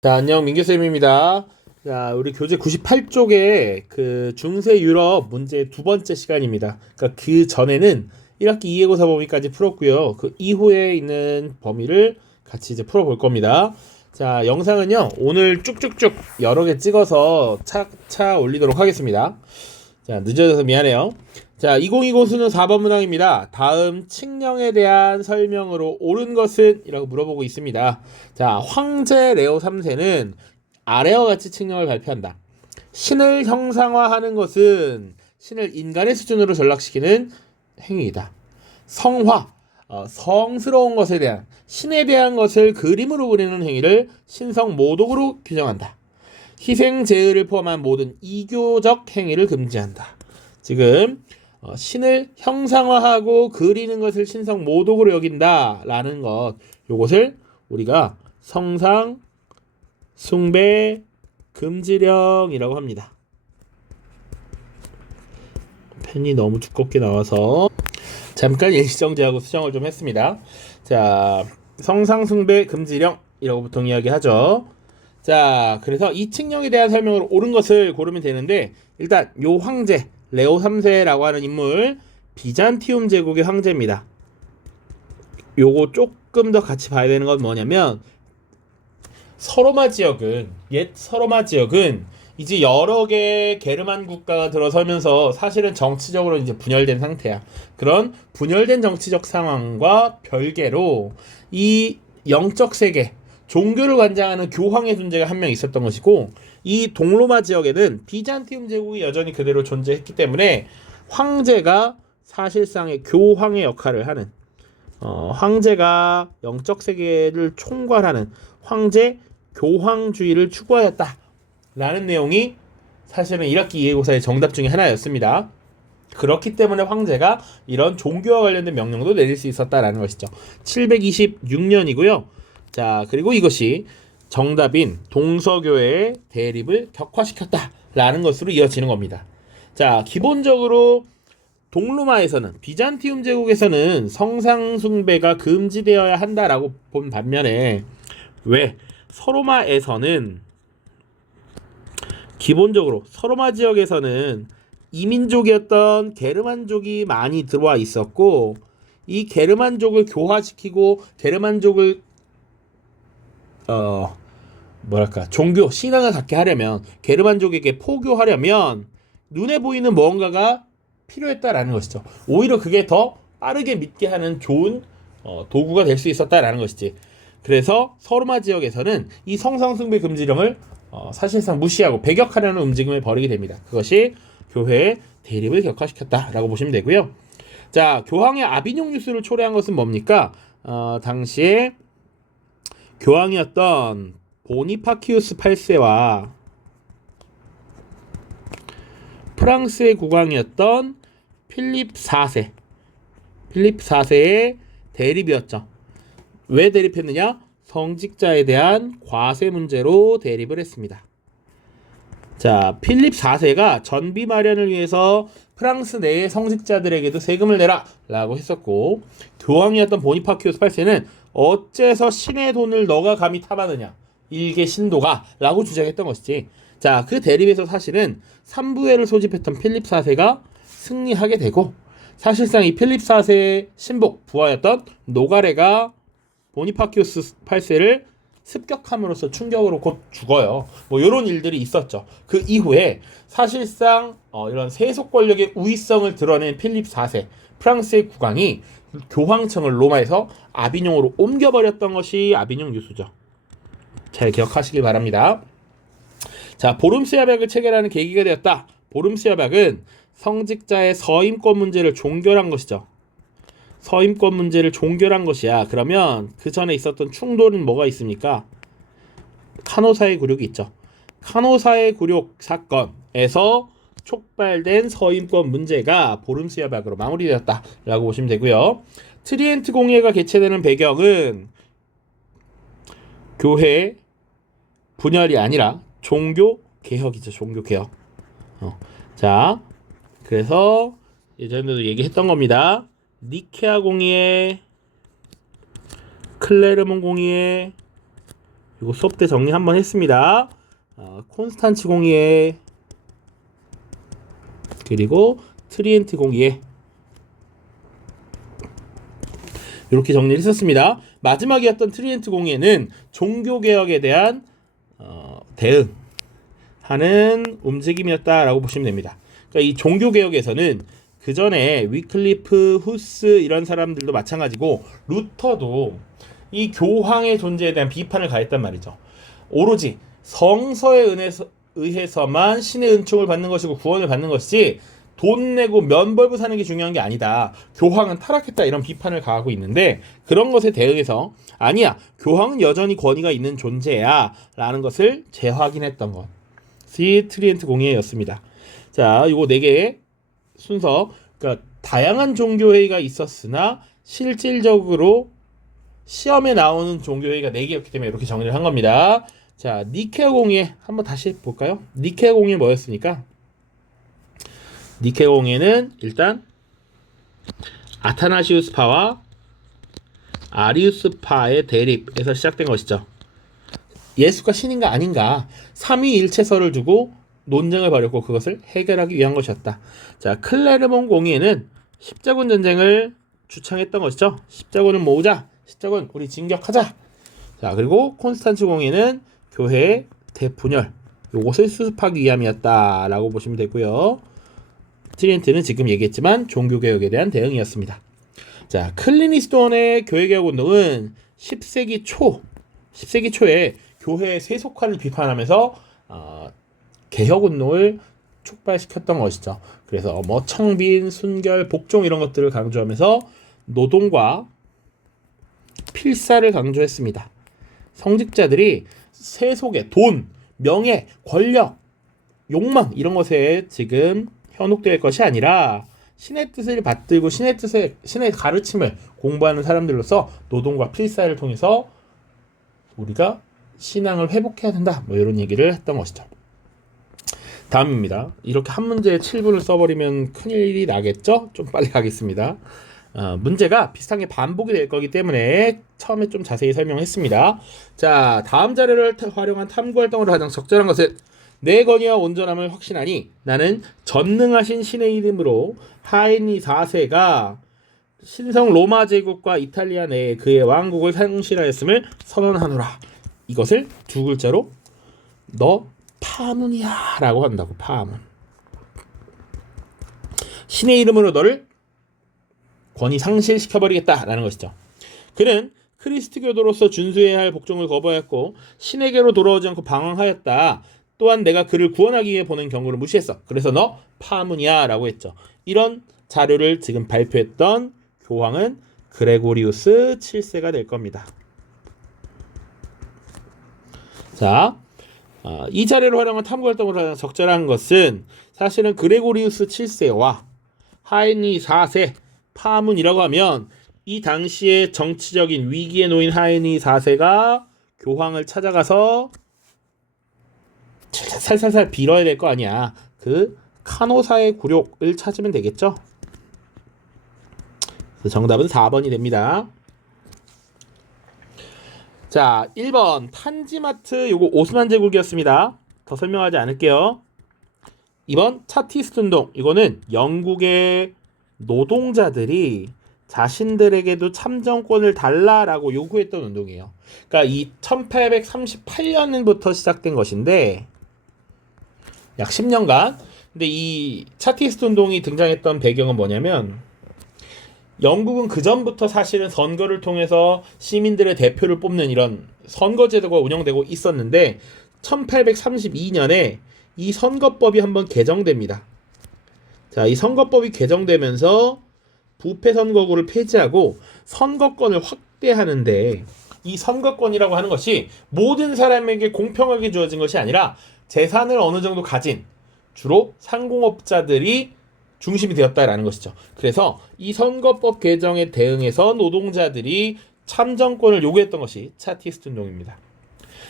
자, 안녕, 민규쌤입니다. 자, 우리 교재 98쪽에 그 중세 유럽 문제 두 번째 시간입니다. 그러니까 그 전에는 1학기 이해고사 범위까지 풀었고요. 그 이후에 있는 범위를 같이 이제 풀어볼 겁니다. 자, 영상은요, 오늘 쭉쭉쭉 여러 개 찍어서 차차 올리도록 하겠습니다. 자, 늦어져서 미안해요. 자, 2020 수능 4번 문항입니다. 다음 칙령에 대한 설명으로 옳은 것은? 이라고 물어보고 있습니다. 자, 황제 레오 3세는 아래와 같이 칙령을 발표한다. 신을 형상화하는 것은 신을 인간의 수준으로 전락시키는 행위이다. 성화, 성스러운 것에 대한, 신에 대한 것을 그림으로 그리는 행위를 신성모독으로 규정한다. 희생 제의를 포함한 모든 이교적 행위를 금지한다. 지금 신을 형상화하고 그리는 것을 신성 모독으로 여긴다라는 것, 요것을 우리가 성상 숭배 금지령이라고 합니다. 펜이 너무 두껍게 나와서 잠깐 일시정지하고 수정을 좀 했습니다. 자, 성상 숭배 금지령이라고 보통 이야기하죠. 자, 그래서 이 칙령에 대한 설명으로 옳은 것을 고르면 되는데, 일단 요 황제 레오 3세라고 하는 인물, 비잔티움 제국의 황제입니다. 요거 조금 더 같이 봐야 되는 건 뭐냐면, 옛 서로마 지역은 이제 여러 개의 게르만 국가가 들어서면서 사실은 정치적으로 이제 분열된 상태야. 그런 분열된 정치적 상황과 별개로 이 영적 세계, 종교를 관장하는 교황의 존재가 한 명 있었던 것이고, 이 동로마 지역에는 비잔티움 제국이 여전히 그대로 존재했기 때문에 황제가 사실상의 교황의 역할을 하는, 황제가 영적 세계를 총괄하는 황제 교황주의를 추구하였다 라는 내용이 사실은 1학기 이해고사의 정답 중에 하나였습니다. 그렇기 때문에 황제가 이런 종교와 관련된 명령도 내릴 수 있었다라는 것이죠. 726년이고요. 자, 그리고 이것이 정답인 동서교회의 대립을 격화시켰다라는 것으로 이어지는 겁니다. 자, 기본적으로 동로마에서는, 비잔티움 제국에서는 성상숭배가 금지되어야 한다라고 본 반면에, 왜 서로마에서는 기본적으로 서로마 지역에서는 이민족이었던 게르만족이 많이 들어와 있었고, 이 게르만족을 교화시키고 게르만족을 종교 신앙을 갖게 하려면, 게르만족에게 포교하려면 눈에 보이는 무언가가 필요했다라는 것이죠. 오히려 그게 더 빠르게 믿게 하는 좋은 도구가 될 수 있었다라는 것이지. 그래서 서로마 지역에서는 이 성상숭배 금지령을 사실상 무시하고 배격하려는 움직임을 벌이게 됩니다. 그것이 교회의 대립을 격화시켰다라고 보시면 되고요. 자, 교황의 아비뇽 유수를 초래한 것은 뭡니까? 당시에 교황이었던 보니파키우스 8세와 프랑스의 국왕이었던 필립 4세의 대립이었죠. 왜 대립했느냐? 성직자에 대한 과세 문제로 대립을 했습니다. 자, 필립 4세가 전비 마련을 위해서 프랑스 내의 성직자들에게도 세금을 내라 라고 했었고, 교황이었던 보니파키우스 8세는 어째서 신의 돈을 너가 감히 탐하느냐, 일개 신도가 라고 주장했던 것이지. 자, 그 대립에서 사실은 삼부회를 소집했던 필립 4세가 승리하게 되고, 사실상 이 필립 4세의 신복 부하였던 노가레가 보니파키우스 8세를 습격함으로써 충격으로 곧 죽어요. 뭐 이런 일들이 있었죠. 그 이후에 사실상 이런 세속 권력의 우위성을 드러낸 필립 4세 프랑스의 국왕이 교황청을 로마에서 아비뇽으로 옮겨버렸던 것이 아비뇽 유수죠. 잘 기억하시길 바랍니다. 자, 보름스 협약을 체결하는 계기가 되었다. 보름스 협약은 성직자의 서임권 문제를 종결한 것이죠. 서임권 문제를 종결한 것이야. 그러면 그 전에 있었던 충돌은 뭐가 있습니까? 카노사의 굴욕이 있죠. 카노사의 굴욕 사건에서 촉발된 서임권 문제가 보름스 협약으로 마무리되었다라고 보시면 되고요. 트리엔트 공의회가 개최되는 배경은 교회 분열이 아니라 종교 개혁이죠. 종교 개혁. 자, 그래서 예전에도 얘기했던 겁니다. 니케아 공의회, 클레르몬 공의회, 이거 수업 때 정리 한번 했습니다. 콘스탄츠 공의회 그리고 트리엔트 공의회 이렇게 정리를 했었습니다. 마지막이었던 트리엔트 공의회는 종교개혁에 대한 대응하는 움직임이었다라고 보시면 됩니다. 그러니까 이 종교개혁에서는 그 전에 위클리프, 후스 이런 사람들도 마찬가지고 루터도 이 교황의 존재에 대한 비판을 가했단 말이죠. 오로지 성서에 의해서만 신의 은총을 받는 것이고 구원을 받는 것이지 돈 내고 면벌고 사는 게 중요한 게 아니다. 교황은 타락했다 이런 비판을 가하고 있는데 그런 것에 대응해서 아니야. 교황은 여전히 권위가 있는 존재야 라는 것을 재확인했던 것이 트리엔트 공의회였습니다. 자, 요거 4개의 순서 그러니까 다양한 종교회의가 있었으나 실질적으로 시험에 나오는 종교회의가 4개였기 때문에 이렇게 정리를 한 겁니다. 자, 니케아 공의회 한번 다시 볼까요? 니케아 공의회 뭐였습니까? 니케아 공의회는 일단 아타나시우스파와 아리우스파의 대립에서 시작된 것이죠. 예수가 신인가 아닌가 삼위일체설을 두고 논쟁을 벌였고 그것을 해결하기 위한 것이었다. 자, 클레르몬 공의회는 십자군 전쟁을 주창했던 것이죠. 십자군을 모으자. 십자군 우리 진격하자. 자, 그리고 콘스탄츠 공의회는 교회의 대분열 요것을 수습하기 위함이었다라고 보시면 되고요. 트리엔트는 지금 얘기했지만 종교개혁에 대한 대응이었습니다. 자, 클리니스톤의 교회개혁 운동은 10세기 초에 교회의 세속화를 비판하면서 개혁 운동을 촉발시켰던 것이죠. 그래서 뭐 청빈, 순결, 복종 이런 것들을 강조하면서 노동과 필사를 강조했습니다. 성직자들이 세속의 돈, 명예, 권력, 욕망 이런 것에 지금 현혹될 것이 아니라 신의 뜻을 받들고 신의 가르침을 공부하는 사람들로서 노동과 필사를 통해서 우리가 신앙을 회복해야 된다. 뭐 이런 얘기를 했던 것이죠. 다음입니다. 이렇게 한 문제에 7분을 써버리면 큰일이 나겠죠? 좀 빨리 가겠습니다. 문제가 비슷한 게 반복이 될 거기 때문에 처음에 좀 자세히 설명했습니다. 자, 다음 자료를 활용한 탐구활동으로 가장 적절한 것은 내 권위와 온전함을 확신하니 나는 전능하신 신의 이름으로 하인리 4세가 신성 로마 제국과 이탈리아 내에 그의 왕국을 상실하였음을 선언하노라. 이것을 2글자로 너 파문이야 라고 한다고. 파문. 신의 이름으로 너를 권위 상실시켜버리겠다 라는 것이죠. 그는 크리스트교도로서 준수해야 할 복종을 거부하였고 신에게로 돌아오지 않고 방황하였다. 또한 내가 그를 구원하기 위해 보낸 경고를 무시했어. 그래서 너 파문이야 라고 했죠. 이런 자료를 지금 발표했던 교황은 그레고리우스 7세가 될 겁니다. 자, 이 자료를 활용한 탐구활동으로 하는 적절한 것은 사실은 그레고리우스 7세와 하인리 4세 파문이라고 하면 이 당시에 정치적인 위기에 놓인 하인리 4세가 교황을 찾아가서 살살살 빌어야 될 거 아니야. 그 카노사의 굴욕을 찾으면 되겠죠. 그래서 정답은 4번이 됩니다. 자, 1번 탄지마트 요거 오스만 제국이었습니다. 더 설명하지 않을게요. 2번 차티스트 운동 이거는 영국의 노동자들이 자신들에게도 참정권을 달라라고 요구했던 운동이에요. 그러니까 이 1838년부터 시작된 것인데 약 10년간. 근데 이 차티스트 운동이 등장했던 배경은 뭐냐면 영국은 그 전부터 사실은 선거를 통해서 시민들의 대표를 뽑는 이런 선거제도가 운영되고 있었는데 1832년에 이 선거법이 한번 개정됩니다. 자, 이 선거법이 개정되면서 부패 선거구를 폐지하고 선거권을 확대하는데 이 선거권이라고 하는 것이 모든 사람에게 공평하게 주어진 것이 아니라 재산을 어느 정도 가진 주로 상공업자들이 중심이 되었다라는 것이죠. 그래서 이 선거법 개정에 대응해서 노동자들이 참정권을 요구했던 것이 차티스트 운동입니다.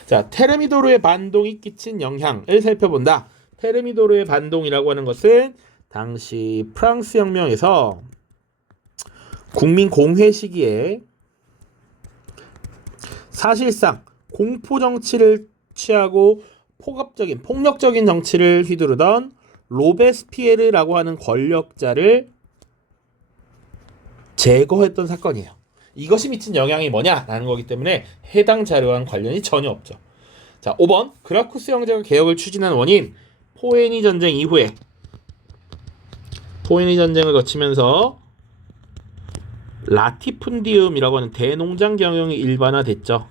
자, 테르미도르의 반동이 끼친 영향을 살펴본다. 테르미도르의 반동이라고 하는 것은 당시 프랑스 혁명에서 국민 공회 시기에 사실상 공포 정치를 취하고 폭력적인 정치를 휘두르던 로베스피에르라고 하는 권력자를 제거했던 사건이에요. 이것이 미친 영향이 뭐냐라는 거기 때문에 해당 자료와는 관련이 전혀 없죠. 자, 5번 그라쿠스 형제가 개혁을 추진한 원인. 포에니 전쟁 이후에 포에니 전쟁을 거치면서 라티푼디움이라고 하는 대농장 경영이 일반화됐죠.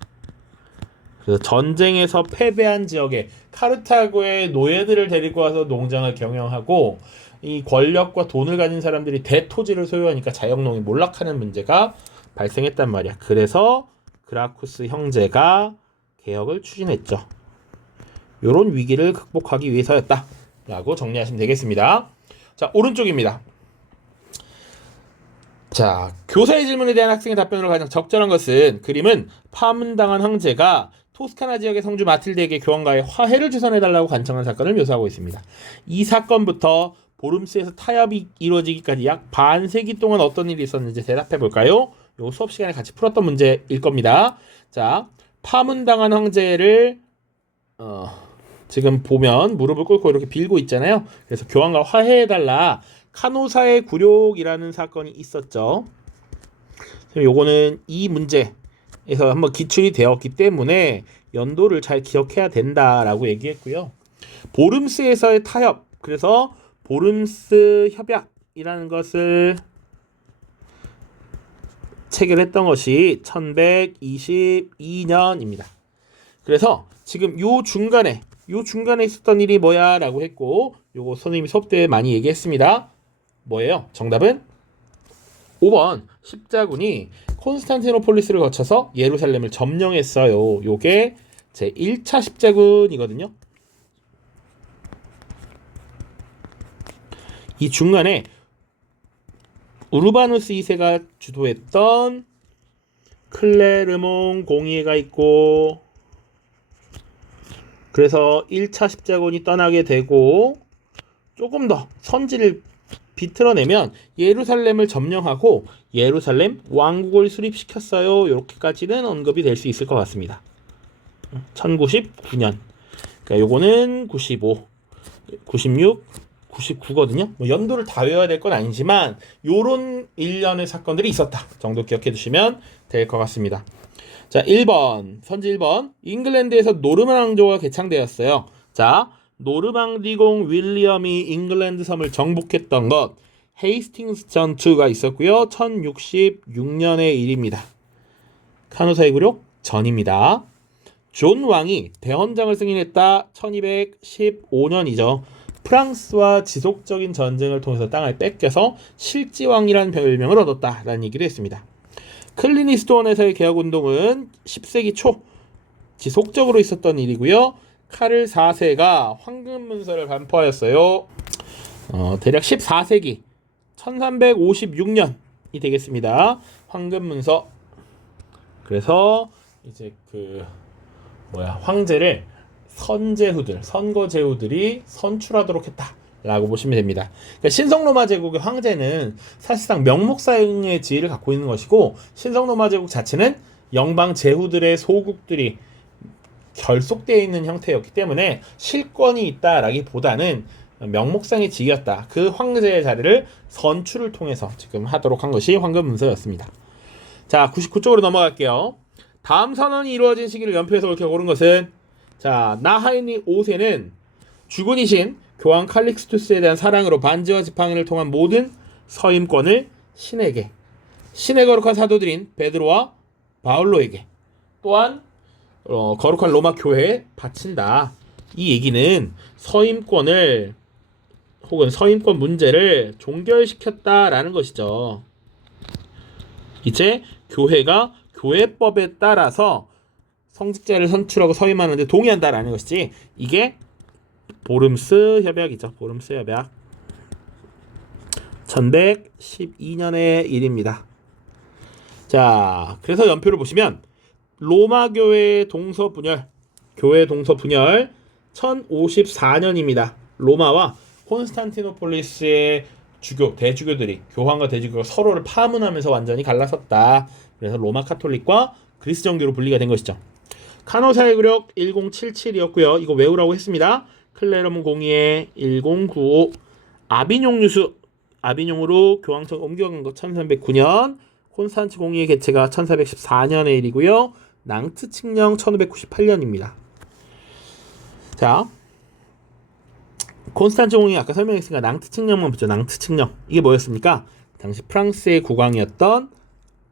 그래서 전쟁에서 패배한 지역에 카르타고의 노예들을 데리고 와서 농장을 경영하고 이 권력과 돈을 가진 사람들이 대토지를 소유하니까 자영농이 몰락하는 문제가 발생했단 말이야. 그래서 그라쿠스 형제가 개혁을 추진했죠. 이런 위기를 극복하기 위해서였다 라고 정리하시면 되겠습니다. 자, 오른쪽입니다. 자, 교사의 질문에 대한 학생의 답변으로 가장 적절한 것은 그림은 파문당한 황제가 토스카나 지역의 성주 마틸데에게 교황과의 화해를 주선해달라고 간청한 사건을 묘사하고 있습니다. 이 사건부터 보름스에서 타협이 이루어지기까지 약 반세기 동안 어떤 일이 있었는지 대답해 볼까요? 요 수업 시간에 같이 풀었던 문제일 겁니다. 자, 파문당한 황제를 지금 보면 무릎을 꿇고 이렇게 빌고 있잖아요. 그래서 교황과 화해해달라. 카노사의 굴욕이라는 사건이 있었죠. 요거는 이 문제에서 한번 기출이 되었기 때문에 연도를 잘 기억해야 된다라고 얘기했고요. 보름스에서의 타협, 그래서 보름스 협약이라는 것을 체결했던 것이 1122년입니다. 그래서 지금 요 중간에 있었던 일이 뭐야 라고 했고, 요거 선생님이 수업 때 많이 얘기했습니다. 뭐예요? 정답은 5번 십자군이 콘스탄티노폴리스를 거쳐서 예루살렘을 점령했어요. 요게 제 1차 십자군이거든요. 이 중간에 우르바누스 2세가 주도했던 클레르몽 공의회가 있고, 그래서 1차 십자군이 떠나게 되고 조금 더 선지를 비틀어내면 예루살렘을 점령하고 예루살렘 왕국을 수립시켰어요. 이렇게까지는 언급이 될 수 있을 것 같습니다. 1099년. 그러니까 요거는 95, 96, 99거든요. 뭐 연도를 다 외워야 될 건 아니지만 요런 일련의 사건들이 있었다 정도 기억해 두시면 될 것 같습니다. 자, 1번 선지 1번 잉글랜드에서 노르만 왕조가 개창되었어요. 자, 노르망디공 윌리엄이 잉글랜드 섬을 정복했던 것 헤이스팅스 전투가 있었고요. 1066년의 일입니다. 카노사의 굴욕 전입니다. 존 왕이 대헌장을 승인했다. 1215년이죠. 프랑스와 지속적인 전쟁을 통해서 땅을 뺏겨서 실지왕이라는 별명을 얻었다라는 얘기를 했습니다. 클리니스톤에서의 개혁운동은 10세기 초 지속적으로 있었던 일이고요. 카를 4세가 황금문서를 반포하였어요. 대략 14세기 1356년이 되겠습니다. 황금문서. 그래서 이제 황제를 선거제후들이 선출하도록 했다라고 보시면 됩니다. 그러니까 신성로마 제국의 황제는 사실상 명목상의 지위를 갖고 있는 것이고, 신성로마 제국 자체는 영방 제후들의 소국들이 결속되어 있는 형태였기 때문에 실권이 있다라기보다는 명목상의 지위였다. 그 황제의 자리를 선출을 통해서 지금 하도록 한 것이 황금문서였습니다. 자, 99쪽으로 넘어갈게요. 다음 선언이 이루어진 시기를 연표해서 옳게 고른 것은, 자, 나하이니 5세는 주군이신 교황 칼릭스투스에 대한 사랑으로 반지와 지팡이를 통한 모든 서임권을 신에게, 신의 거룩한 사도들인 베드로와 바울로에게, 또한 거룩한 로마 교회에 바친다. 이 얘기는 서임권을 혹은 서임권 문제를 종결시켰다라는 것이죠. 이제 교회가 교회법에 따라서 성직자를 선출하고 서임하는데 동의한다라는 것이지, 이게 보름스 협약이죠. 보름스 협약 1112년의 일입니다. 자, 그래서 연표를 보시면 로마 교회 동서 분열 1054년입니다. 로마와 콘스탄티노폴리스의 대주교들이, 교황과 대주교가 서로를 파문하면서 완전히 갈라섰다. 그래서 로마 카톨릭과 그리스 정교로 분리가 된 것이죠. 카노사의 구력 1077이었고요. 이거 외우라고 했습니다. 클레르몬 공의회 1095. 아비뇽 유수 아비뇽으로 교황청 옮겨간 거 1309년. 콘스탄츠 공의회 개최가 1414년의 일이고요. 낭트 칙령 1598년입니다. 자, 콘스탄츠 공의회 아까 설명했으니까 낭트 칙령만 보죠. 낭트 칙령 이게 뭐였습니까? 당시 프랑스의 국왕이었던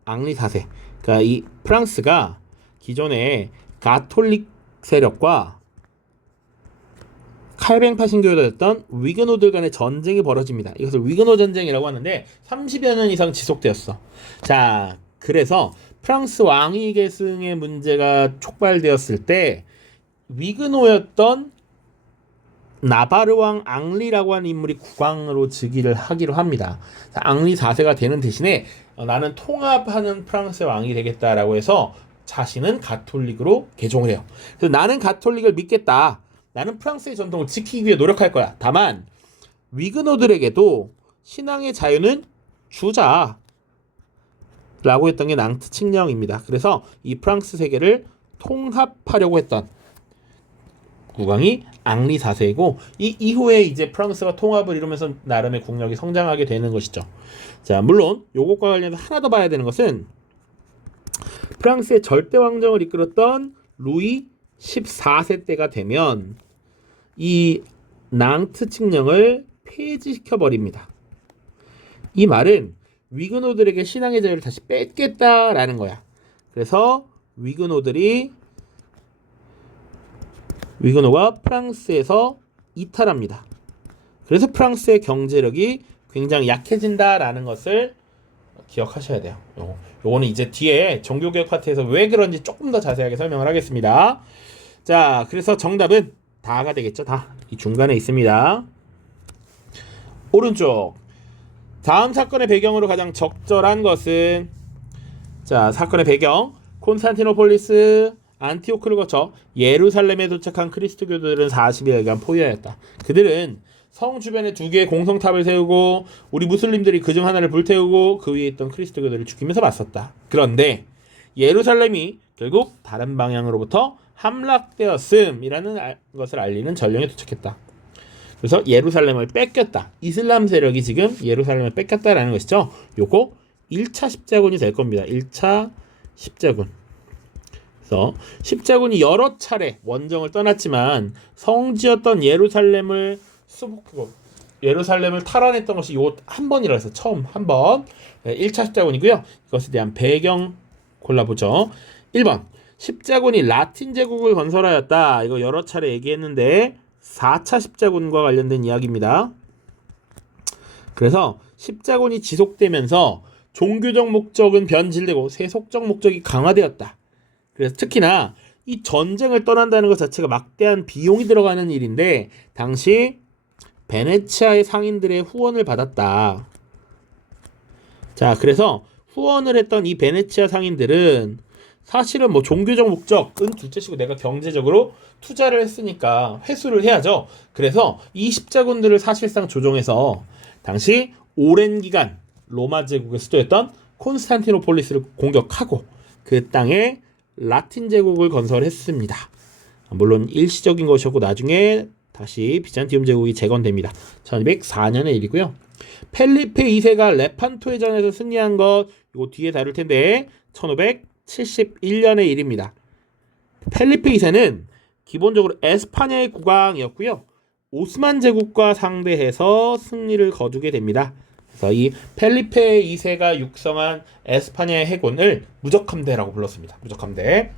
앙리 4세. 그러니까 이 프랑스가 기존에 가톨릭 세력과 칼뱅파 신교였던 위그노들 간의 전쟁이 벌어집니다. 이것을 위그노 전쟁이라고 하는데 30여 년 이상 지속되었어. 자, 그래서 프랑스 왕위 계승의 문제가 촉발되었을 때 위그노였던 나바르 왕 앙리라고 하는 인물이 국왕으로 즉위를 하기로 합니다. 앙리 4세가 되는 대신에 나는 통합하는 프랑스 왕이 되겠다라고 해서 자신은 가톨릭으로 개종을 해요. 그래서 나는 가톨릭을 믿겠다. 나는 프랑스의 전통을 지키기 위해 노력할 거야. 다만 위그노들에게도 신앙의 자유는 주자 라고 했던 게 낭트 칙령입니다. 그래서 이 프랑스 세계를 통합하려고 했던 국왕이 앙리 4세이고 이 이후에 이제 프랑스가 통합을 이루면서 나름의 국력이 성장하게 되는 것이죠. 자, 물론 요것과 관련해서 하나 더 봐야 되는 것은 프랑스의 절대 왕정을 이끌었던 루이 14세 때가 되면 이 낭트 칙령을 폐지시켜 버립니다. 이 말은 위그노들에게 신앙의 자유를 다시 뺏겠다라는 거야. 그래서 위그노가 프랑스에서 이탈합니다. 그래서 프랑스의 경제력이 굉장히 약해진다라는 것을 기억하셔야 돼요. 요거는 이제 뒤에 종교개혁 파트에서 왜 그런지 조금 더 자세하게 설명을 하겠습니다. 자, 그래서 정답은 다가 되겠죠. 다 이 중간에 있습니다. 오른쪽 다음 사건의 배경으로 가장 적절한 것은 자, 사건의 배경 콘스탄티노폴리스 안티오크를 거쳐 예루살렘에 도착한 그리스도교들은 40여일간 포위하였다. 그들은 성 주변에 2개의 공성탑을 세우고 우리 무슬림들이 그중 하나를 불태우고 그 위에 있던 그리스도교들을 죽이면서 맞섰다. 그런데 예루살렘이 결국 다른 방향으로부터 함락되었음이라는 것을 알리는 전령에 도착했다. 그래서 예루살렘을 뺏겼다. 이슬람 세력이 지금 예루살렘을 뺏겼다라는 것이죠. 요거 1차 십자군이 될 겁니다. 1차 십자군. 그래서 십자군이 여러 차례 원정을 떠났지만 성지였던 예루살렘을 수복하고 예루살렘을 탈환했던 것이 요 한 번이라 해서 처음 한 번 1차 십자군이고요. 이것에 대한 배경 골라보죠. 1번 십자군이 라틴 제국을 건설하였다. 이거 여러 차례 얘기했는데 4차 십자군과 관련된 이야기입니다. 그래서 십자군이 지속되면서 종교적 목적은 변질되고 세속적 목적이 강화되었다. 그래서 특히나 이 전쟁을 떠난다는 것 자체가 막대한 비용이 들어가는 일인데 당시 베네치아의 상인들의 후원을 받았다. 자, 그래서 후원을 했던 이 베네치아 상인들은 사실은 뭐 종교적 목적은 둘째치고 내가 경제적으로 투자를 했으니까 회수를 해야죠. 그래서 이 십자군들을 사실상 조종해서 당시 오랜 기간 로마 제국의 수도였던 콘스탄티노폴리스를 공격하고 그 땅에 라틴 제국을 건설했습니다. 물론 일시적인 것이었고 나중에 다시 비잔티움 제국이 재건됩니다. 1204년의 일이고요. 펠리페 2세가 레판토 전에서 승리한 것 이거 뒤에 다룰 텐데 1571년의 일입니다. 펠리페 2세는 기본적으로 에스파냐의 국왕이었고요. 오스만 제국과 상대해서 승리를 거두게 됩니다. 그래서 이 펠리페 2세가 육성한 에스파냐의 해군을 무적함대라고 불렀습니다. 무적함대.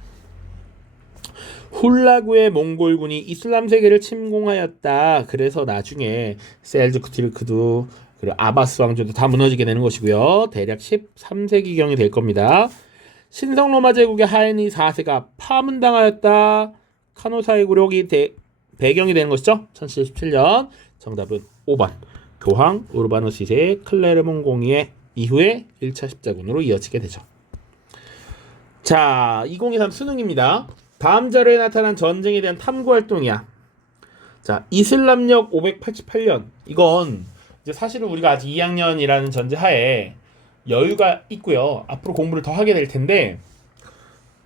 훌라구의 몽골군이 이슬람 세계를 침공하였다. 그래서 나중에 셀주크 티르크도 그리고 아바스 왕조도 다 무너지게 되는 것이고요. 대략 13세기경이 될 겁니다. 신성 로마 제국의 하엔리 4세가 파문당하였다. 카노사의 굴욕이 배경이 되는 것이죠. 1077년. 정답은 5번. 교황 우르바누스 2세의 클레르몬 공의회 이후에 1차 십자군으로 이어지게 되죠. 자, 2023 수능입니다. 다음 자료에 나타난 전쟁에 대한 탐구 활동이야. 자, 이슬람력 588년. 이건 이제 사실은 우리가 아직 2학년이라는 전제하에 여유가 있고요. 앞으로 공부를 더 하게 될 텐데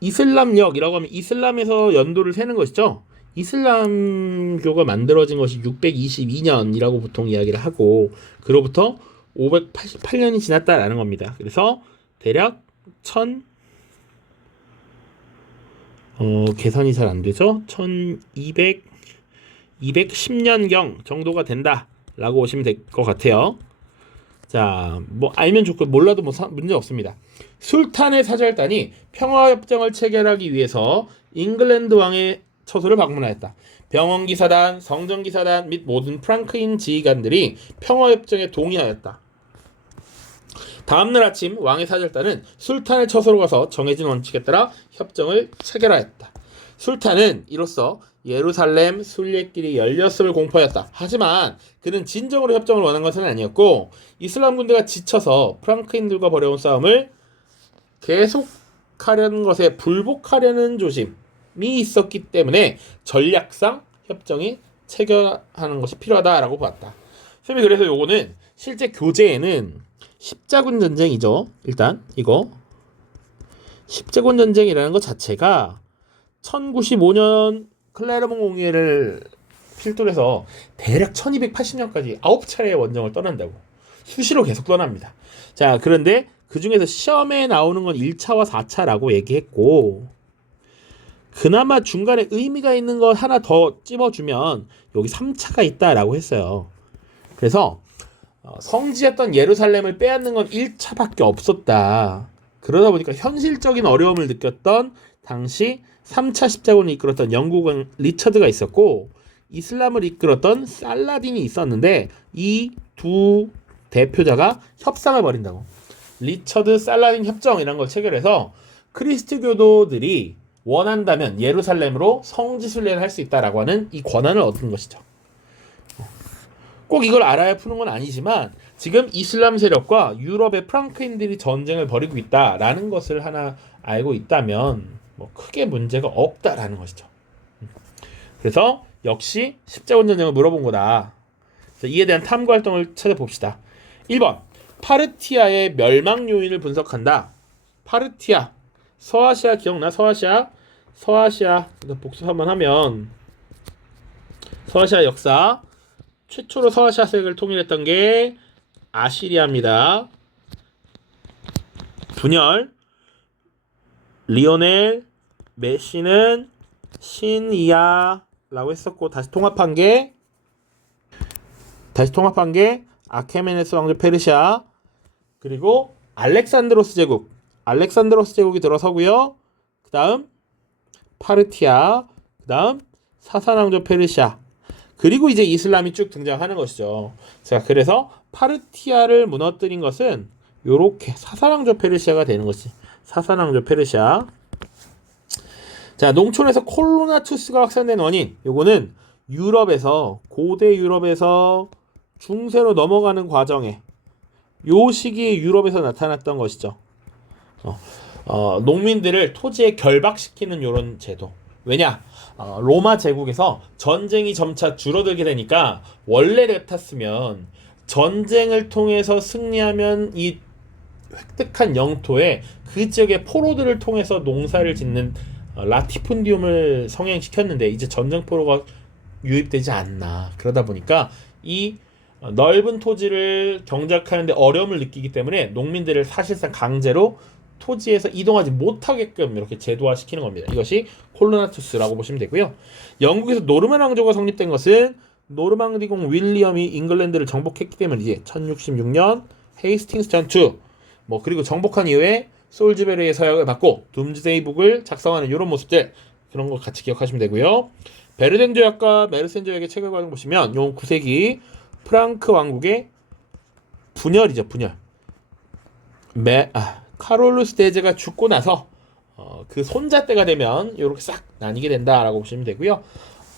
이슬람역이라고 하면 이슬람에서 연도를 세는 것이죠. 이슬람교가 만들어진 것이 622년이라고 보통 이야기를 하고 그로부터 588년이 지났다라는 겁니다. 그래서 대략 계산이 잘 안 되죠. 210년경 정도가 된다라고 보시면 될 것 같아요. 자, 뭐 알면 좋고 몰라도 뭐 문제 없습니다. 술탄의 사절단이 평화협정을 체결하기 위해서 잉글랜드 왕의 처소를 방문하였다. 병원기사단, 성전기사단 및 모든 프랑크인 지휘관들이 평화협정에 동의하였다. 다음날 아침 왕의 사절단은 술탄의 처소로 가서 정해진 원칙에 따라 협정을 체결하였다. 술탄은 이로써 예루살렘 순례길이 열렸음을 공포하였다. 하지만 그는 진정으로 협정을 원한 것은 아니었고 이슬람 군대가 지쳐서 프랑크인들과 벌여온 싸움을 계속하려는 것에 불복하려는 조짐이 있었기 때문에 전략상 협정이 체결하는 것이 필요하다라고 봤다. 선생님이 그래서 요거는 실제 교재에는 십자군 전쟁이죠. 일단 이거 십자군 전쟁이라는 것 자체가 1095년 클레르몽 공의회를 필두로 해서 대략 1280년까지 9차례의 원정을 떠난다고. 수시로 계속 떠납니다. 자, 그런데 그 중에서 시험에 나오는 건 1차와 4차라고 얘기했고 그나마 중간에 의미가 있는 거 하나 더 찝어주면 여기 3차가 있다라고 했어요. 그래서 성지였던 예루살렘을 빼앗는 건 1차밖에 없었다. 그러다 보니까 현실적인 어려움을 느꼈던 당시 3차 십자군을 이끌었던 영국은 리처드가 있었고 이슬람을 이끌었던 살라딘이 있었는데 이 두 대표자가 협상을 벌인다고. 리처드 살라딘 협정이라는 걸 체결해서 크리스트교도들이 원한다면 예루살렘으로 성지 순례를 할 수 있다라고 하는 이 권한을 얻은 것이죠. 꼭 이걸 알아야 푸는 건 아니지만 지금 이슬람 세력과 유럽의 프랑크인들이 전쟁을 벌이고 있다라는 것을 하나 알고 있다면 뭐 크게 문제가 없다라는 것이죠. 그래서 역시 십자군 전쟁을 물어본 거다. 이에 대한 탐구 활동을 찾아봅시다. 1번 파르티아의 멸망 요인을 분석한다. 파르티아 서아시아 기억나? 서아시아 복습 한번 하면 서아시아 역사 최초로 서아시아 세계를 통일했던 게 아시리아입니다. 분열 리오넬 메시는 신이아라고 했었고 다시 통합한 게 아케메네스 왕조 페르시아 그리고 알렉산드로스 제국이 들어서고요. 그 다음 파르티아 그 다음 사산왕조 페르시아 그리고 이제 이슬람이 쭉 등장하는 것이죠. 자, 그래서 파르티아를 무너뜨린 것은 요렇게 사산왕조 페르시아가 되는 것이 사산왕조 페르시아. 자, 농촌에서 콜로나투스가 확산된 원인 요거는 고대 유럽에서 중세로 넘어가는 과정에 요 시기에 유럽에서 나타났던 것이죠. 농민들을 토지에 결박시키는 요런 제도. 왜냐? 로마 제국에서 전쟁이 점차 줄어들게 되니까 원래 같았으면 전쟁을 통해서 승리하면 이 획득한 영토에 그 지역의 포로들을 통해서 농사를 짓는 라티푼디움을 성행시켰는데 이제 전쟁포로가 유입되지 않나. 그러다 보니까 이 넓은 토지를 경작하는데 어려움을 느끼기 때문에 농민들을 사실상 강제로 토지에서 이동하지 못하게끔 이렇게 제도화시키는 겁니다. 이것이 콜로나투스라고 보시면 되고요. 영국에서 노르만 왕조가 성립된 것은 노르망디 공 윌리엄이 잉글랜드를 정복했기 때문이지. 1066년 헤이스팅스 전투 그리고 정복한 이후에 솔즈베리의 서약을 받고 둠즈데이 북을 작성하는 이런 모습들 그런 거 같이 기억하시면 되고요. 베르덴 조약과 메르센 조약의 체결 과정 보시면 요 9세기 프랑크 왕국의 분열이죠. 분열. 카롤루스 대제가 죽고 나서 그 손자 때가 되면 이렇게 싹 나뉘게 된다라고 보시면 되고요.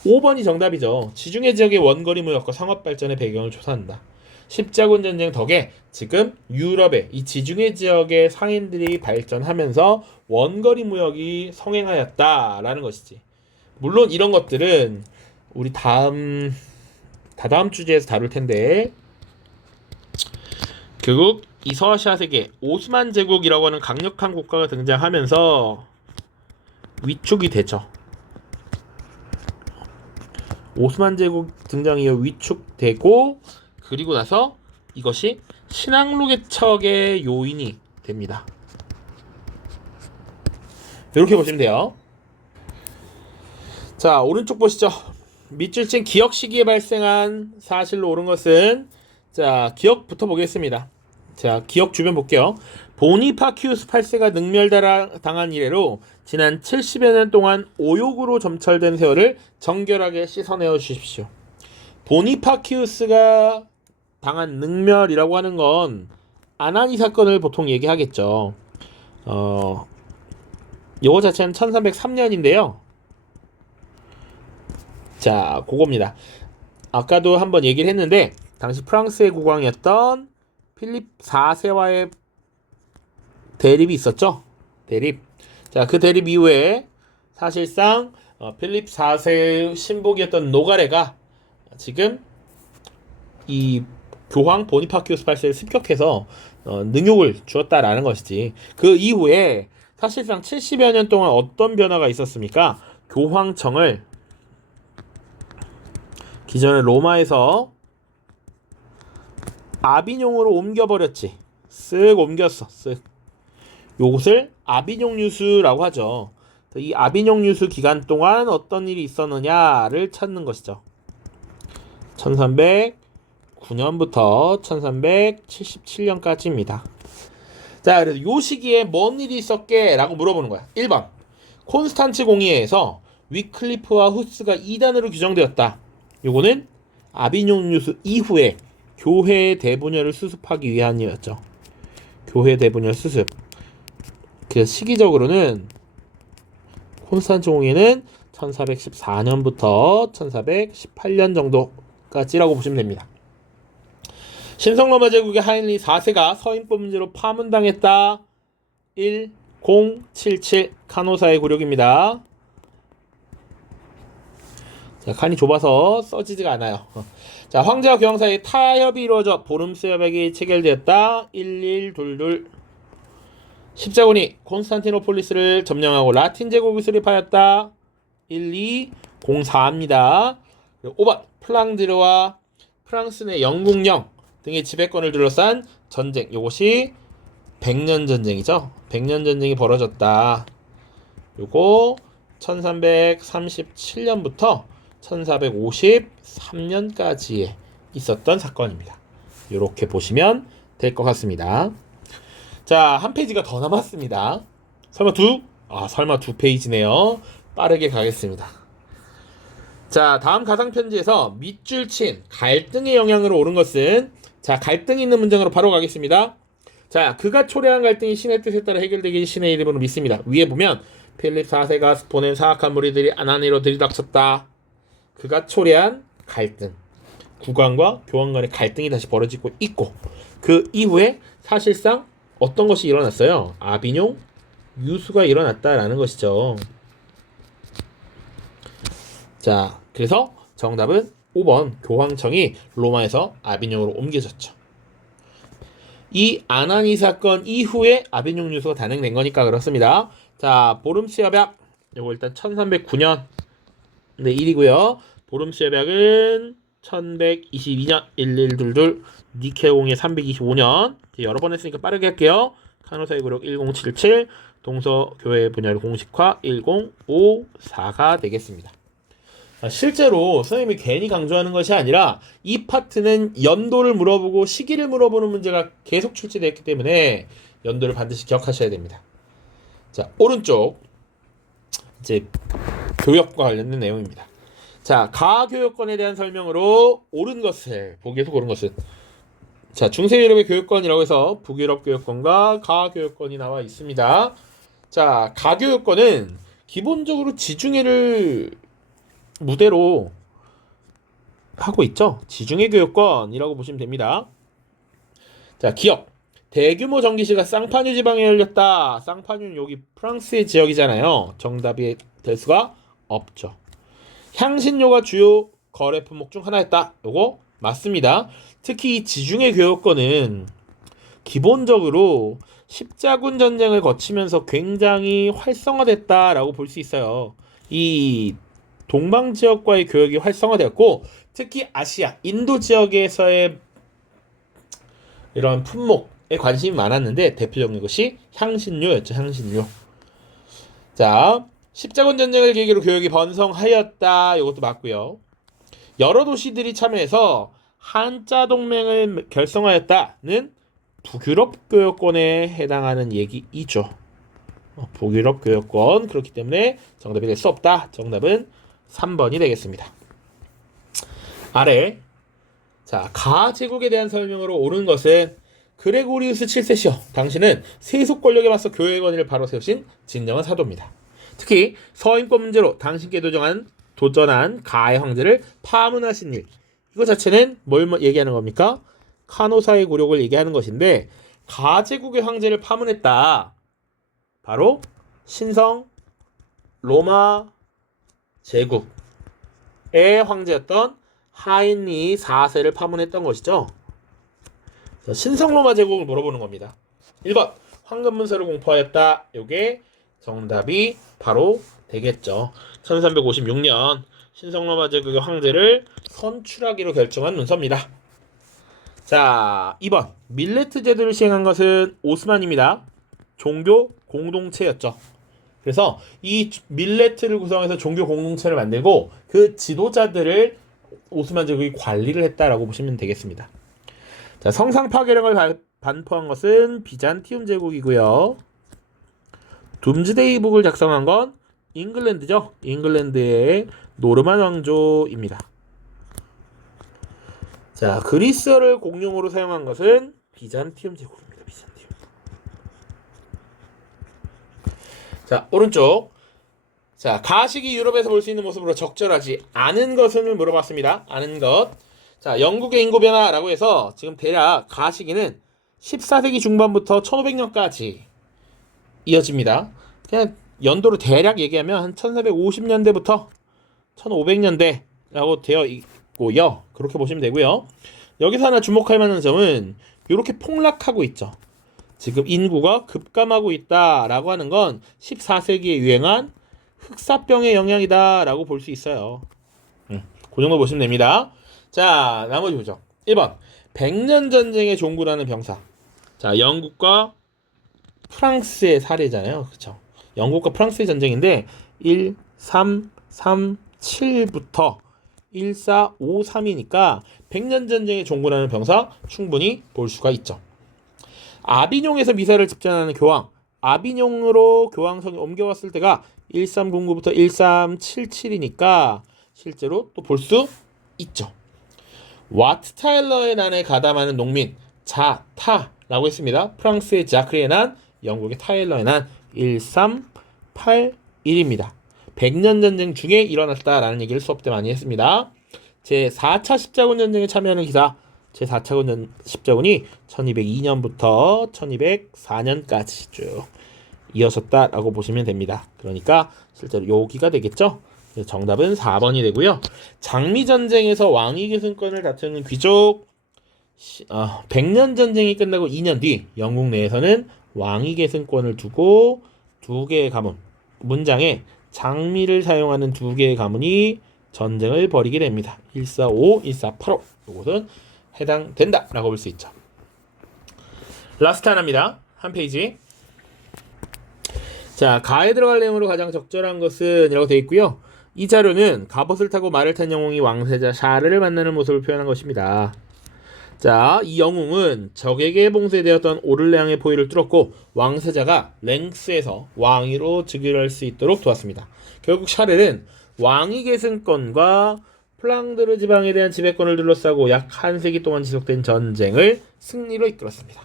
5번이 정답이죠. 지중해 지역의 원거리 무역과 상업 발전의 배경을 조사한다. 십자군 전쟁 덕에 지금 유럽의 이 지중해 지역의 상인들이 발전하면서 원거리 무역이 성행하였다라는 것이지. 물론 이런 것들은 우리 다다음 주제에서 다룰 텐데 결국 이 서아시아 세계 오스만 제국이라고 하는 강력한 국가가 등장하면서 위축이 되죠. 오스만 제국 등장 이후 위축되고, 그리고 나서 이것이 신항로 개척의 요인이 됩니다. 이렇게 보시면 돼요. 자, 오른쪽 보시죠. 밑줄친 기역 시기에 발생한 사실로 옳은 것은, 자, 기역부터 보겠습니다. 자, 기역 주변 볼게요. 보니파키우스 8세가 능멸당한 이래로 지난 70여 년 동안 오욕으로 점철된 세월을 정결하게 씻어내어 주십시오. 보니파키우스가 당한 능멸이라고 하는 건 아나니 사건을 보통 얘기하겠죠. 요거 자체는 1303년인데요. 자, 그겁니다. 아까도 한번 얘기를 했는데, 당시 프랑스의 국왕이었던 필립 4세와의 대립이 있었죠. 대립. 자, 그 대립 이후에 사실상 필립 4세의 신복이었던 노가레가 지금 이 교황 보니파키우스 8세를 습격해서 능욕을 주었다라는 것이지. 그 이후에 사실상 70여 년 동안 어떤 변화가 있었습니까? 교황청을 기존의 로마에서 아비뇽으로 옮겨버렸지. 쓱 옮겼어. 쓱. 요것을 아비뇽 유수라고 하죠. 이 아비뇽 유수 기간 동안 어떤 일이 있었느냐를 찾는 것이죠. 1309년부터 1377년까지입니다. 자, 그래서 요 시기에 뭔 일이 있었게? 라고 물어보는 거야. 1번. 콘스탄츠 공의회에서 위클리프와 후스가 이단으로 규정되었다. 요거는 아비뇽 유수 이후에 교회 대분열을 수습하기 위함이었죠. 교회 대분열 수습. 그 시기적으로는 콘스탄츠 공의회는 1414년부터 1418년 정도까지라고 보시면 됩니다. 신성로마 제국의 하인리 4세가 서인법 문제로 파문당했다. 1077 카노사의 굴욕입니다. 자, 칸이 좁아서 써지지가 않아요. 자, 황제와 교황 사이에 타협이 이루어져 보름스 협약이 체결되었다. 1122 십자군이 콘스탄티노폴리스를 점령하고 라틴 제국을 수립하였다. 1204입니다. 5번 플랑드르와 프랑스 내 영국령 등의 지배권을 둘러싼 전쟁. 이것이 100년 전쟁이죠. 100년 전쟁이 벌어졌다. 요거 1337년부터 1453년까지에 있었던 사건입니다. 이렇게 보시면 될 것 같습니다. 자, 한 페이지가 더 남았습니다. 설마 두 페이지네요. 빠르게 가겠습니다. 자, 다음 가상편지에서 밑줄 친 갈등의 영향으로 옳은 것은, 자, 갈등이 있는 문장으로 바로 가겠습니다. 자, 그가 초래한 갈등이 신의 뜻에 따라 해결되기 신의 이름으로 믿습니다. 위에 보면 필립 4세가 보낸 사악한 무리들이 아나니로 들이닥쳤다. 그가 초래한 갈등, 국왕과 교황 간의 갈등이 다시 벌어지고 있고, 그 이후에 사실상 어떤 것이 일어났어요? 아비뇽 유수가 일어났다라는 것이죠. 자, 그래서 정답은 5번 교황청이 로마에서 아비뇽으로 옮겨졌죠. 이 아나니 사건 이후에 아비뇽 유수가 단행된 거니까 그렇습니다. 자, 보름스 협약, 이거 일단 1309년 네, 1이고요. 보름스 협약은 1122년 1122, 니케 공의 325년. 여러 번 했으니까 빠르게 할게요. 카노사의 굴욕 1077, 동서교회 분열 공식화 1054가 되겠습니다. 실제로 선생님이 괜히 강조하는 것이 아니라 이 파트는 연도를 물어보고 시기를 물어보는 문제가 계속 출제되었기 때문에 연도를 반드시 기억하셔야 됩니다. 자, 오른쪽 이제 교역과 관련된 내용입니다. 자, 가교역권에 대한 설명으로 옳은 것을, 보기에서 옳은 것은, 자, 중세유럽의 교역권이라고 해서 북유럽 교역권과 가교역권이 나와 있습니다. 자, 가교역권은 기본적으로 지중해를 무대로 하고 있죠. 지중해 교역권이라고 보시면 됩니다. 자, 기역. 대규모 전기시가 쌍파뉴 지방에 열렸다. 쌍파뉴는 여기 프랑스의 지역이잖아요. 정답이 될 수가 없죠. 향신료가 주요 거래 품목 중 하나였다. 요거 맞습니다. 특히 이 지중해 교역권은 기본적으로 십자군 전쟁을 거치면서 굉장히 활성화됐다라고 볼 수 있어요. 이 동방 지역과의 교역이 활성화되었고 특히 아시아, 인도 지역에서의 이런 품목에 관심이 많았는데 대표적인 것이 향신료였죠. 향신료. 자, 십자군 전쟁을 계기로 교역이 번성하였다. 이것도 맞고요. 여러 도시들이 참여해서 한자 동맹을 결성하였다는 북유럽 교역권에 해당하는 얘기이죠. 북유럽 교역권. 그렇기 때문에 정답이 될 수 없다. 정답은 3번이 되겠습니다. 아래 자, 가 제국에 대한 설명으로 옳은 것은 그레고리우스 7세시여 당신은 세속 권력에 맞서 교회의 권위를 바로 세우신 진정한 사도입니다. 특히 서인권 문제로 당신께 도전한 가의 황제를 파문하신 일, 이거 자체는 뭘 얘기하는 겁니까? 카노사의 굴욕을 얘기하는 것인데 가 제국의 황제를 파문했다. 바로 신성 로마 제국의 황제였던 하인리 4세를 파문했던 것이죠. 자, 신성 로마 제국을 물어보는 겁니다. 1번 황금문서를 공포하였다. 이게 정답이 바로 되겠죠. 1356년 신성 로마 제국의 황제를 선출하기로 결정한 문서입니다. 자, 2번 밀레트 제도를 시행한 것은 오스만입니다. 종교 공동체였죠. 그래서 이 밀레트를 구성해서 종교 공동체를 만들고 그 지도자들을 오스만 제국이 관리를 했다라고 보시면 되겠습니다. 자, 성상 파괴령을 반포한 것은 비잔티움 제국이고요. 둠즈데이 북을 작성한 건 잉글랜드죠. 잉글랜드의 노르만 왕조입니다. 자, 그리스어를 공용어로 사용한 것은 비잔티움 제국입니다. 비잔티움. 자, 오른쪽. 자, 가식이 유럽에서 볼 수 있는 모습으로 적절하지 않은 것을 물어봤습니다. 아는 것. 자, 영국의 인구 변화라고 해서 지금 대략 가시기는 14세기 중반부터 1500년까지 이어집니다. 그냥 연도로 대략 얘기하면 한 1450년대부터 1500년대라고 되어 있고요. 그렇게 보시면 되고요. 여기서 하나 주목할 만한 점은 이렇게 폭락하고 있죠. 지금 인구가 급감하고 있다라고 하는 건 14세기에 유행한 흑사병의 영향이다라고 볼 수 있어요. 그 정도 보시면 됩니다. 자, 나머지 보죠. 1번 백년 전쟁의 종구라는 병사. 자, 영국과 프랑스의 사례잖아요. 그렇죠? 영국과 프랑스의 전쟁인데 1337부터 1453이니까 백년 전쟁의 종구라는 병사 충분히 볼 수가 있죠. 아비뇽에서 미사를 집전하는 교황. 아비뇽으로 교황성이 옮겨왔을 때가 1309부터 1377이니까 실제로 또 볼 수 있죠. 와트 타일러의 난에 가담하는 농민 자타라고 했습니다. 프랑스의 자크리의 난, 영국의 타일러의 난 1381입니다. 백년 전쟁 중에 일어났다라는 얘기를 수업 때 많이 했습니다. 제4차 십자군 전쟁에 참여하는 기사. 제4차 십자군이 1202년부터 1204년까지 쭉 이어졌다라고 보시면 됩니다. 그러니까 실제로 여기가 되겠죠. 정답은 4번이 되고요. 장미전쟁에서 왕위 계승권을 다투는 귀족. 백년 전쟁이 끝나고 2년 뒤 영국 내에서는 왕위 계승권을 두고 두 개의 가문, 문장에 장미를 사용하는 두 개의 가문이 전쟁을 벌이게 됩니다. 145, 1485. 이것은 해당된다라고 볼 수 있죠. 라스트 하나입니다. 한 페이지. 자, 가에 들어갈 내용으로 가장 적절한 것은 이라고 되어 있고요. 이 자료는 갑옷을 타고 말을 탄 영웅이 왕세자 샤르를 만나는 모습을 표현한 것입니다. 자, 이 영웅은 적에게 봉쇄되었던 오를레앙의 포위를 뚫었고 왕세자가 랭스에서 왕위로 즉위할 수 있도록 도왔습니다. 결국 샤르는 왕위 계승권과 플랑드르 지방에 대한 지배권을 둘러싸고 약 한 세기 동안 지속된 전쟁을 승리로 이끌었습니다.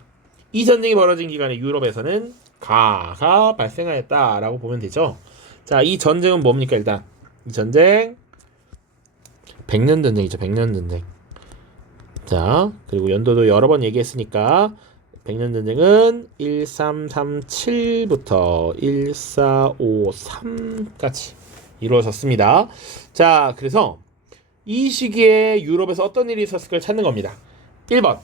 이 전쟁이 벌어진 기간에 유럽에서는 가가 발생하였다라고 보면 되죠. 자, 이 전쟁은 뭡니까? 일단 이 전쟁 백년 전쟁이죠. 백년 전쟁. 자, 그리고 연도도 여러 번 얘기했으니까 백년 전쟁은 1337부터 1453까지 이루어졌습니다. 자, 그래서 이 시기에 유럽에서 어떤 일이 있었을까를 찾는 겁니다. 1번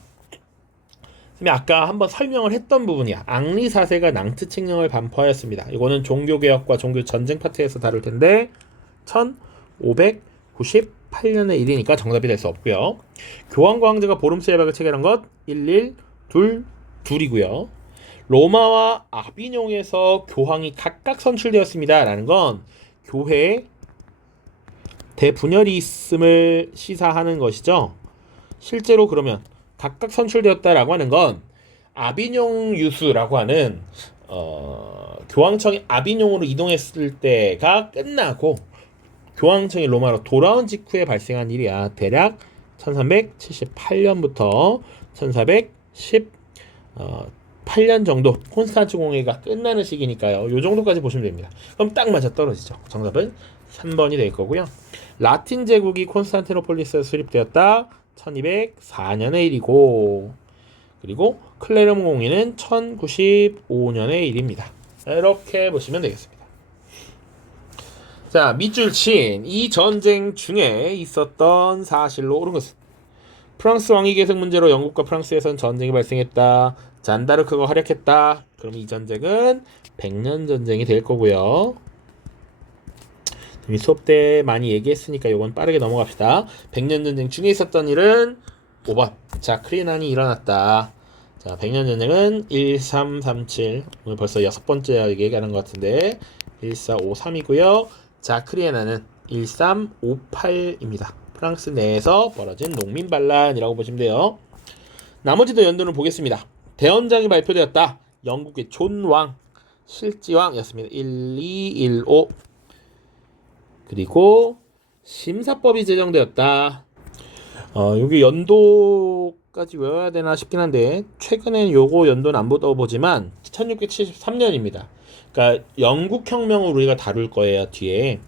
선생님이 아까 한번 설명을 했던 부분이야. 앙리 4세가 낭트 칙령을 반포하였습니다. 이거는 종교개혁과 종교전쟁 파트에서 다룰 텐데 1598년의 일이니까 정답이 될 수 없고요. 교황과 황제가 보름스 예박을 체결한 것 112이고요. 로마와 아비뇽에서 교황이 각각 선출되었습니다. 라는 건 교회에 대분열이 있음을 시사하는 것이죠. 실제로 그러면 각각 선출되었다라고 하는 건 아비뇽 유수라고 하는 교황청이 아비뇽으로 이동했을 때가 끝나고 교황청이 로마로 돌아온 직후에 발생한 일이야. 대략 1378년부터 1418년 정도 콘스탄츠 공회가 끝나는 시기니까요. 요 정도까지 보시면 됩니다. 그럼 딱 맞아 떨어지죠. 정답은 3번이 될 거고요. 라틴 제국이 콘스탄티노폴리스에 수립되었다. 1204년의 일이고, 그리고 클레르몬 공의는 1095년의 일입니다. 이렇게 보시면 되겠습니다. 자, 밑줄 친 이 전쟁 중에 있었던 사실로 옳은 것은 프랑스 왕위 계승 문제로 영국과 프랑스에선 전쟁이 발생했다. 잔다르크가 활약했다. 그럼 이 전쟁은 백년 전쟁이 될 거고요. 수업 때 많이 얘기했으니까 이건 빠르게 넘어갑시다. 백년 전쟁 중에 있었던 일은 5번 자크리난이 일어났다. 자, 백년 전쟁은 1337. 오늘 벌써 6번째 얘기하는 것 같은데 1453이고요. 자크리난은 1358입니다. 프랑스 내에서 벌어진 농민 반란이라고 보시면 돼요. 나머지도 연도는 보겠습니다. 대헌장이 발표되었다. 영국의 존 왕, 실지왕이었습니다. 1215. 그리고 심사법이 제정되었다. 여기 연도까지 외워야 되나 싶긴 한데 최근엔 요거 연도는 안 보지만 1673년입니다. 그러니까 영국혁명을 우리가 다룰 거예요 뒤에.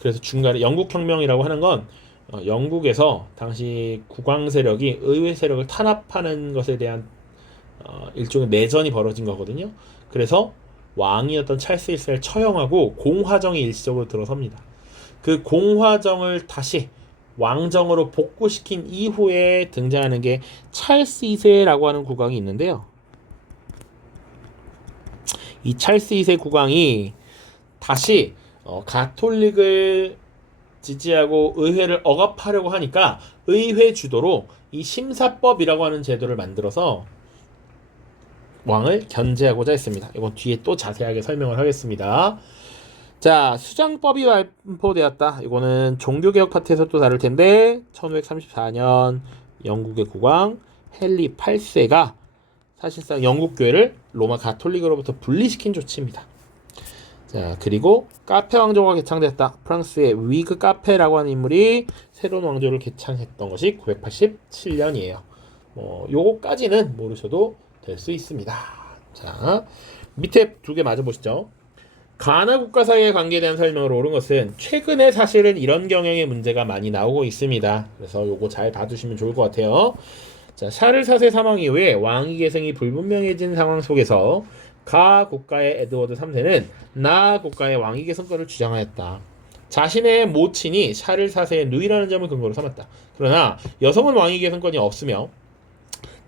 그래서 중간에 영국혁명이라고 하는 건 영국에서 당시 국왕 세력이 의회 세력을 탄압하는 것에 대한 일종의 내전이 벌어진 거거든요. 그래서 왕이었던 찰스 1세를 처형하고 공화정이 일시적으로 들어섭니다. 그 공화정을 다시 왕정으로 복구시킨 이후에 등장하는 게 찰스 2세라고 하는 국왕이 있는데요. 이 찰스 2세 국왕이 다시 가톨릭을 지지하고 의회를 억압하려고 하니까 의회 주도로 이 심사법이라고 하는 제도를 만들어서 왕을 견제하고자 했습니다. 이건 뒤에 또 자세하게 설명을 하겠습니다. 자, 수장법이 발표되었다. 이거는 종교개혁 파트에서 또 다룰 텐데 1534년 영국의 국왕 헨리 8세가 사실상 영국 교회를 로마 가톨릭으로부터 분리시킨 조치입니다. 자, 그리고 카페 왕조가 개창됐다. 프랑스의 위그 카페라고 하는 인물이 새로운 왕조를 개창했던 것이 987년이에요. 요거까지는 모르셔도 될 수 있습니다. 자, 밑에 두 개 마저 보시죠. 가나 국가 사이의 관계에 대한 설명으로 옳은 것은 최근에 사실은 이런 경향의 문제가 많이 나오고 있습니다. 그래서 요거 잘 봐두시면 좋을 것 같아요. 자, 샤를 4세 사망 이후에 왕위 계승이 불분명해진 상황 속에서 가 국가의 에드워드 3세는 나 국가의 왕위 계승권을 주장하였다. 자신의 모친이 샤를 4세의 누이라는 점을 근거로 삼았다. 그러나 여성은 왕위 계승권이 없으며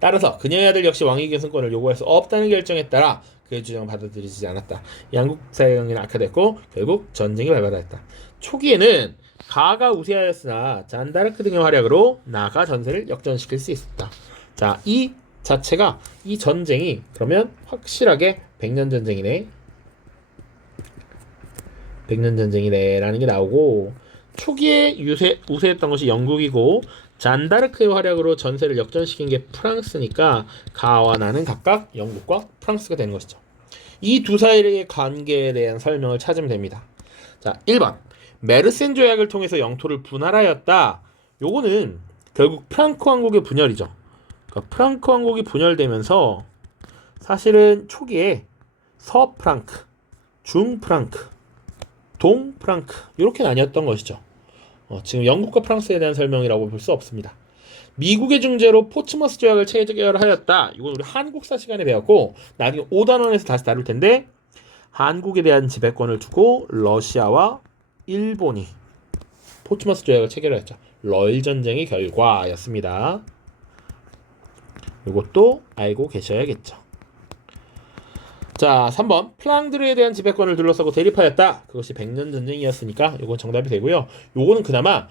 따라서 그녀의 아들 역시 왕위 계승권을 요구할 수 없다는 결정에 따라 그의 주장은 받아들이지 않았다. 양국 사이의 관계는 악화됐고 결국 전쟁이 발발했다. 초기에는 가가 우세하였으나 잔다르크 등의 활약으로 나가 전세를 역전시킬 수 있었다. 자, 이 자체가 이 전쟁이 그러면 확실하게 백년 전쟁이네. 백년 전쟁이네 라는 게 나오고 초기에 우세했던 것이 영국이고 잔다르크의 활약으로 전세를 역전시킨 게 프랑스니까 가와 나는 각각 영국과 프랑스가 되는 것이죠. 이 두 사이의 관계에 대한 설명을 찾으면 됩니다. 자, 1번 메르센 조약을 통해서 영토를 분할하였다. 요거는 결국 프랑크 왕국의 분열이죠. 그러니까 프랑크 왕국이 분열되면서 사실은 초기에 서프랑크, 중프랑크, 동프랑크 이렇게 나뉘었던 것이죠. 지금 영국과 프랑스에 대한 설명이라고 볼 수 없습니다. 미국의 중재로 포츠머스 조약을 체결하였다. 이건 우리 한국사 시간에 배웠고 나중에 5단원에서 다시 다룰 텐데 한국에 대한 지배권을 두고 러시아와 일본이 포츠머스 조약을 체결하였죠. 러일 전쟁의 결과였습니다. 이것도 알고 계셔야겠죠. 자, 3번 플랑드르에 대한 지배권을 둘러싸고 대립하였다. 그것이 백년 전쟁이었으니까 이건 정답이 되고요. 요거는 그나마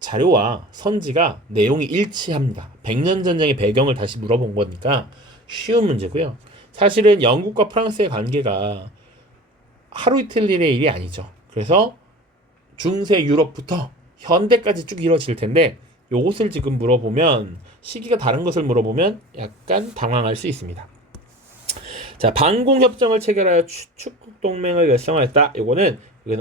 자료와 선지가 내용이 일치합니다. 백년 전쟁의 배경을 다시 물어본 거니까 쉬운 문제고요. 사실은 영국과 프랑스의 관계가 하루 이틀 일의 일이 아니죠. 그래서 중세 유럽부터 현대까지 쭉 이루어질 텐데 요것을 지금 물어보면 시기가 다른 것을 물어보면 약간 당황할 수 있습니다. 자, 반공협정을 체결하여 축국 동맹을 결성하였다. 이거는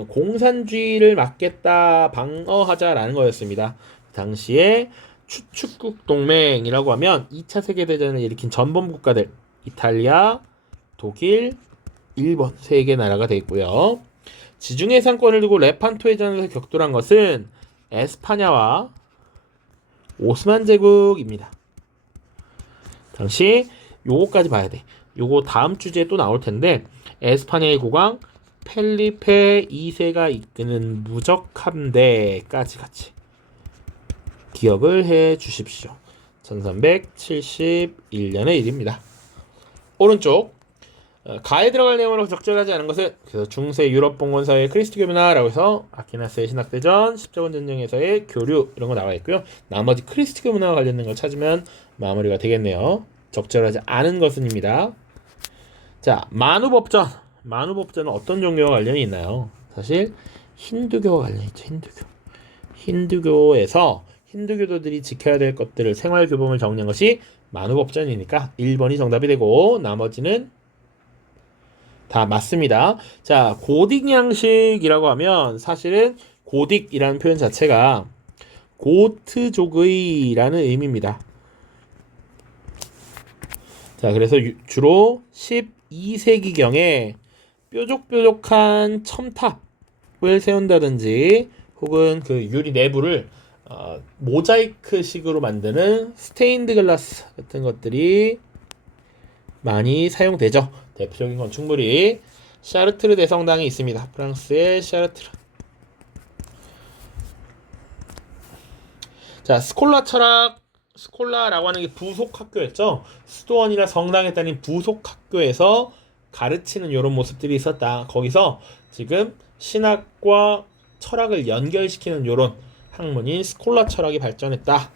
공산주의를 막겠다, 방어하자라는 거였습니다. 당시에 축국 동맹이라고 하면 2차 세계대전을 일으킨 전범 국가들 이탈리아, 독일, 일본 세 개 나라가 되어 있고요. 지중해 상권을 두고 레판토 해전에서 격돌한 것은 에스파냐와 오스만 제국입니다. 당시 요거까지 봐야 돼. 요거 다음 주제에 또 나올 텐데 에스파냐의 국왕 펠리페 2세가 이끄는 무적 함대까지 같이 기억을 해 주십시오. 1371년의 일입니다. 오른쪽 가에 들어갈 내용으로 적절하지 않은 것은 그래서 중세 유럽 봉건사의 크리스트교 문화라고 해서 아키나스의 신학대전, 십자군 전쟁에서의 교류 이런 거 나와 있고요. 나머지 크리스트교 문화와 관련된 걸 찾으면 마무리가 되겠네요. 적절하지 않은 것은입니다. 자, 만우법전. 만우법전은 어떤 종교와 관련이 있나요? 사실 힌두교와 관련이 있죠. 힌두교에서 힌두교도들이 지켜야 될 것들을 생활교범을 정리한 것이 만우법전이니까 1번이 정답이 되고 나머지는 다 맞습니다. 자, 고딕 양식이라고 하면 사실은 고딕이라는 표현 자체가 고트족의라는 의미입니다. 자, 그래서 주로 12세기경에 뾰족뾰족한 첨탑을 세운다든지 혹은 그 유리 내부를 모자이크식으로 만드는 스테인드 글라스 같은 것들이 많이 사용되죠. 대표적인 건축물이 샤르트르 대성당이 있습니다. 프랑스의 샤르트르. 자, 스콜라 철학. 스콜라라고 하는 게 부속 학교였죠. 수도원이나 성당에 다닌 부속 학교에서 가르치는 이런 모습들이 있었다. 거기서 지금 신학과 철학을 연결시키는 이런 학문인 스콜라 철학이 발전했다.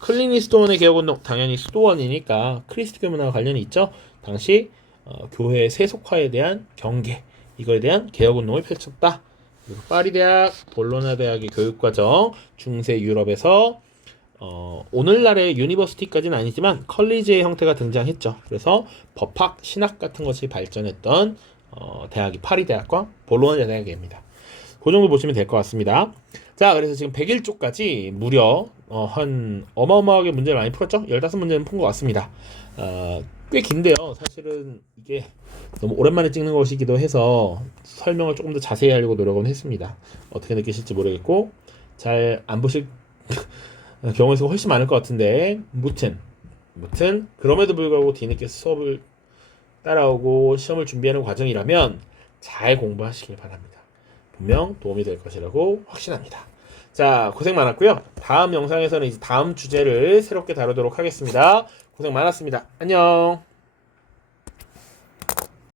클리니 스토원의 개혁운동, 당연히 수도원이니까 크리스트교 문화와 관련이 있죠. 당시 교회의 세속화에 대한 경계, 이거에 대한 개혁운동을 펼쳤다. 그리고 파리 대학, 볼로나 대학의 교육과정, 중세 유럽에서 오늘날의 유니버시티까지는 아니지만 컬리지의 형태가 등장했죠. 그래서 법학, 신학 같은 것이 발전했던 대학이 파리 대학과 볼로나 대학입니다. 그 정도 보시면 될 것 같습니다. 자, 그래서 지금 101쪽까지 무려 한 어마어마하게 문제를 많이 풀었죠. 15문제는 푼 것 같습니다. 꽤 긴데요. 사실은 이게 너무 오랜만에 찍는 것이기도 해서 설명을 조금 더 자세히 하려고 노력은 했습니다. 어떻게 느끼실지 모르겠고 잘 안 보실 경우가 훨씬 많을 것 같은데 무튼 그럼에도 불구하고 뒤늦게 수업을 따라오고 시험을 준비하는 과정이라면 잘 공부하시길 바랍니다. 분명 도움이 될 것이라고 확신합니다. 자, 고생 많았고요. 다음 영상에서는 이제 다음 주제를 새롭게 다루도록 하겠습니다. 고생 많았습니다. 안녕.